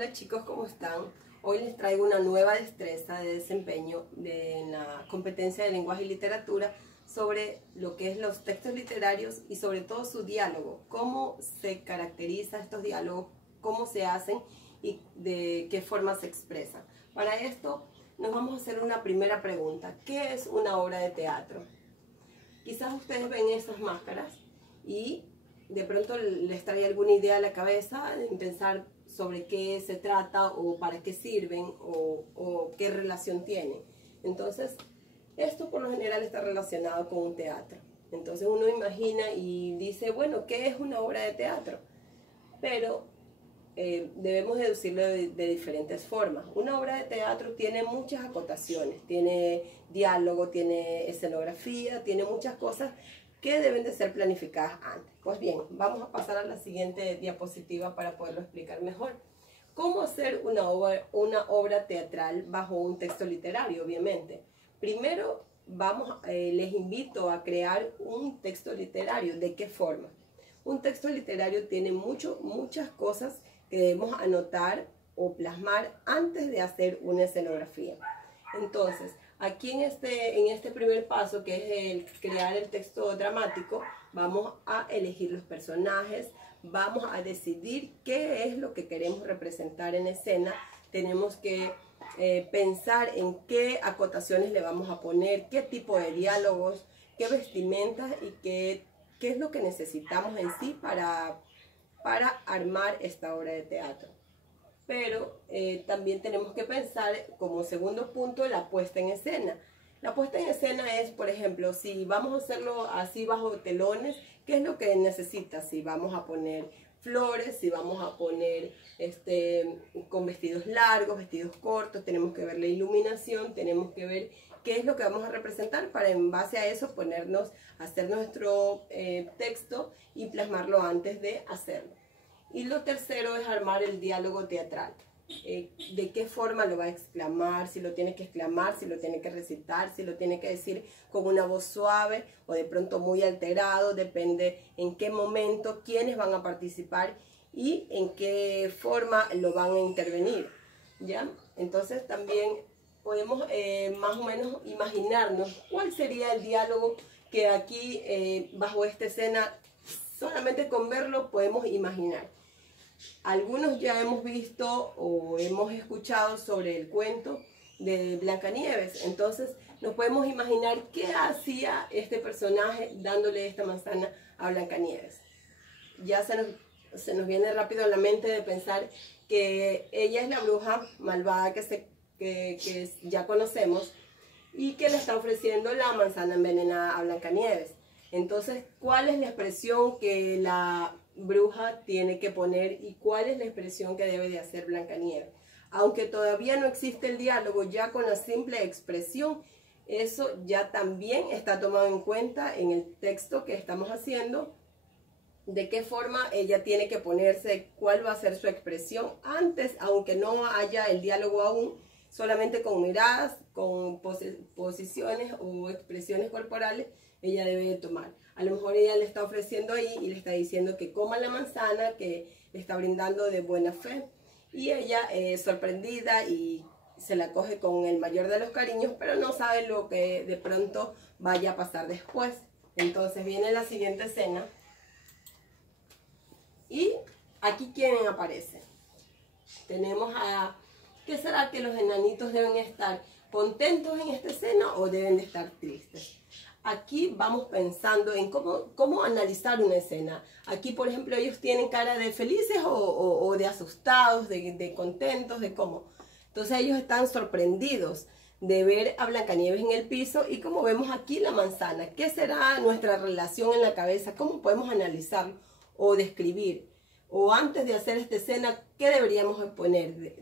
Hola chicos, ¿cómo están? Hoy les traigo una nueva destreza de desempeño en la competencia de lenguaje y literatura sobre lo que es los textos literarios y sobre todo su diálogo, cómo se caracteriza estos diálogos, cómo se hacen y de qué forma se expresan. Para esto nos vamos a hacer una primera pregunta: ¿qué es una obra de teatro? Quizás ustedes ven esas máscaras y de pronto les trae alguna idea a la cabeza en pensar sobre qué se trata o para qué sirven o qué relación tienen. Entonces, esto por lo general está relacionado con un teatro. Entonces uno imagina y dice, bueno, ¿qué es una obra de teatro? Pero debemos deducirlo de diferentes formas. Una obra de teatro tiene muchas acotaciones, tiene diálogo, tiene escenografía, tiene muchas cosas que deben de ser planificadas antes. Pues bien, vamos a pasar a la siguiente diapositiva para poderlo explicar mejor. ¿Cómo hacer una obra teatral bajo un texto literario? Obviamente. Primero, les invito a crear un texto literario. ¿De qué forma? Un texto literario tiene muchas cosas que debemos anotar o plasmar antes de hacer una escenografía. Entonces, aquí en este primer paso, que es el crear el texto dramático, vamos a elegir los personajes, vamos a decidir qué es lo que queremos representar en escena. Tenemos que pensar en qué acotaciones le vamos a poner, qué tipo de diálogos, qué vestimentas y qué es lo que necesitamos en sí para armar esta obra de teatro. Pero también tenemos que pensar como segundo punto la puesta en escena. La puesta en escena es, por ejemplo, si vamos a hacerlo así bajo telones, ¿qué es lo que necesita? Si vamos a poner flores, si vamos a poner con vestidos largos, vestidos cortos, tenemos que ver la iluminación, tenemos que ver qué es lo que vamos a representar para en base a eso hacer nuestro texto y plasmarlo antes de hacerlo. Y lo tercero es armar el diálogo teatral. ¿De qué forma lo va a exclamar? Si lo tiene que exclamar, si lo tiene que recitar, si lo tiene que decir con una voz suave o de pronto muy alterado, depende en qué momento, quiénes van a participar y en qué forma lo van a intervenir, ¿ya? Entonces también podemos más o menos imaginarnos cuál sería el diálogo que aquí bajo esta escena, solamente con verlo podemos imaginar. Algunos ya hemos visto o hemos escuchado sobre el cuento de Blancanieves, entonces nos podemos imaginar qué hacía este personaje dándole esta manzana a Blancanieves. Ya se nos viene rápido a la mente de pensar que ella es la bruja malvada que ya conocemos y que le está ofreciendo la manzana envenenada a Blancanieves. Entonces, ¿cuál es la expresión que la bruja tiene que poner y cuál es la expresión que debe de hacer Blancanieves? Aunque todavía no existe el diálogo, ya con la simple expresión, eso ya también está tomado en cuenta en el texto que estamos haciendo, de qué forma ella tiene que ponerse, cuál va a ser su expresión antes, aunque no haya el diálogo aún, solamente con miradas, con posiciones o expresiones corporales, ella debe de tomar. A lo mejor ella le está ofreciendo ahí y le está diciendo que coma la manzana, que le está brindando de buena fe. Y ella sorprendida y se la coge con el mayor de los cariños, pero no sabe lo que de pronto vaya a pasar después. Entonces viene la siguiente escena. Y aquí, ¿quién aparece? Tenemos a... ¿Qué será que los enanitos deben estar contentos en esta escena o deben de estar tristes? Aquí vamos pensando en cómo analizar una escena. Aquí, por ejemplo, ellos tienen cara de felices o de asustados, de contentos, de cómo. Entonces ellos están sorprendidos de ver a Blancanieves en el piso y como vemos aquí la manzana. ¿Qué será nuestra relación en la cabeza? ¿Cómo podemos analizarlo o describir? O antes de hacer esta escena, ¿qué deberíamos poner?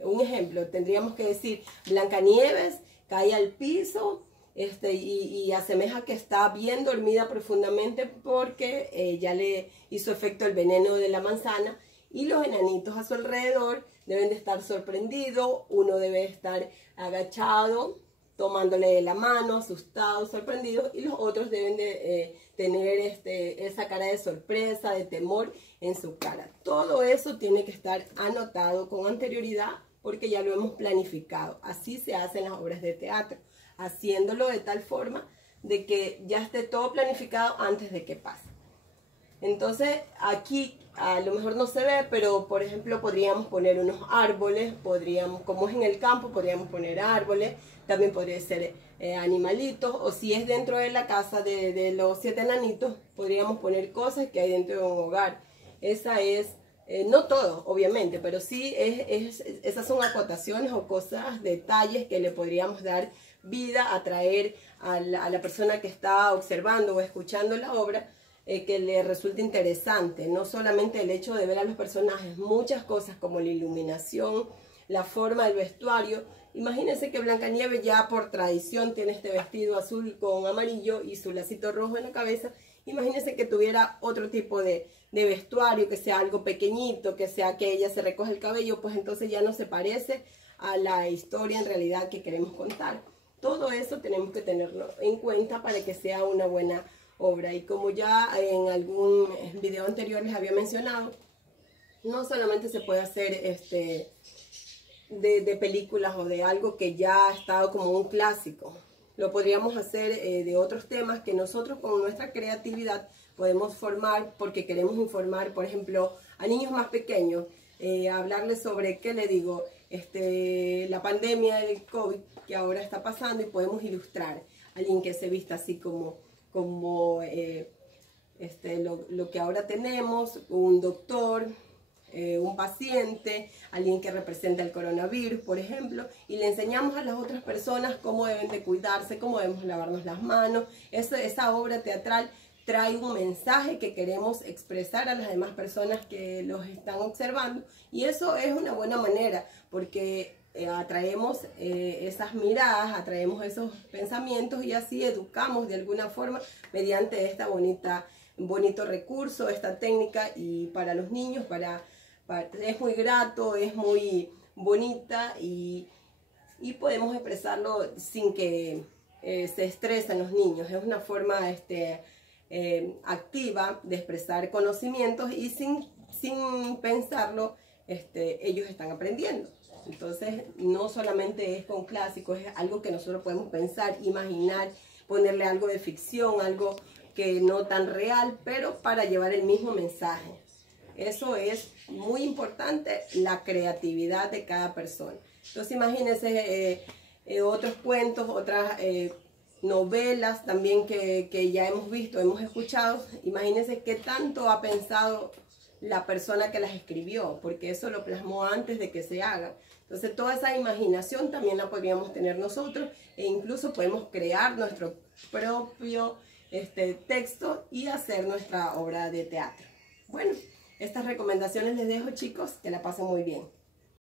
Un ejemplo, tendríamos que decir, Blancanieves cae al piso y asemeja que está bien dormida profundamente porque ya le hizo efecto el veneno de la manzana y los enanitos a su alrededor deben de estar sorprendidos, uno debe estar agachado, tomándole la mano, asustado, sorprendido y los otros deben de tener esa cara de sorpresa, de temor en su cara. Todo eso tiene que estar anotado con anterioridad porque ya lo hemos planificado. Así se hacen las obras de teatro, haciéndolo de tal forma de que ya esté todo planificado antes de que pase. Entonces aquí a lo mejor no se ve, pero por ejemplo podríamos poner unos árboles, como es en el campo, podríamos poner árboles, también podría ser animalitos, o si es dentro de la casa de los 7 enanitos, podríamos poner cosas que hay dentro de un hogar. Esa es, no todo obviamente, pero sí esas son acotaciones o cosas, detalles que le podríamos dar vida, atraer a la persona que está observando o escuchando la obra, que le resulte interesante. No solamente el hecho de ver a los personajes, muchas cosas como la iluminación, la forma del vestuario. Imagínense que Blancanieves ya por tradición tiene este vestido azul con amarillo y su lacito rojo en la cabeza. Imagínense que tuviera otro tipo de vestuario, que sea algo pequeñito, que sea que ella se recoge el cabello, pues entonces ya no se parece a la historia en realidad que queremos contar. Todo eso tenemos que tenerlo en cuenta para que sea una buena obra. Y como ya en algún video anterior les había mencionado, no solamente se puede hacer de películas o de algo que ya ha estado como un clásico. Lo podríamos hacer de otros temas que nosotros con nuestra creatividad podemos formar, porque queremos informar, por ejemplo, a niños más pequeños, hablarles sobre, ¿qué le digo? La pandemia del COVID que ahora está pasando, y podemos ilustrar a alguien que se vista así como lo que ahora tenemos, un doctor, un paciente, alguien que representa el coronavirus, por ejemplo, y le enseñamos a las otras personas cómo deben de cuidarse, cómo debemos lavarnos las manos. Esa obra teatral trae un mensaje que queremos expresar a las demás personas que los están observando, y eso es una buena manera porque atraemos esas miradas, atraemos esos pensamientos, y así educamos de alguna forma mediante esta bonito recurso, esta técnica. Y para los niños es muy grato, es muy bonita, y podemos expresarlo sin que se estresen los niños. Es una forma activa de expresar conocimientos, y sin pensarlo ellos están aprendiendo. Entonces no solamente es con clásicos, es algo que nosotros podemos pensar, imaginar, ponerle algo de ficción, algo que no tan real, pero para llevar el mismo mensaje. Eso es muy importante, la creatividad de cada persona. Entonces imagínense otros cuentos, otras novelas también que ya hemos visto, hemos escuchado. Imagínense qué tanto ha pensado la persona que las escribió, porque eso lo plasmó antes de que se haga. Entonces toda esa imaginación también la podríamos tener nosotros, e incluso podemos crear nuestro propio texto y hacer nuestra obra de teatro. Bueno, estas recomendaciones les dejo, chicos, que la pasen muy bien.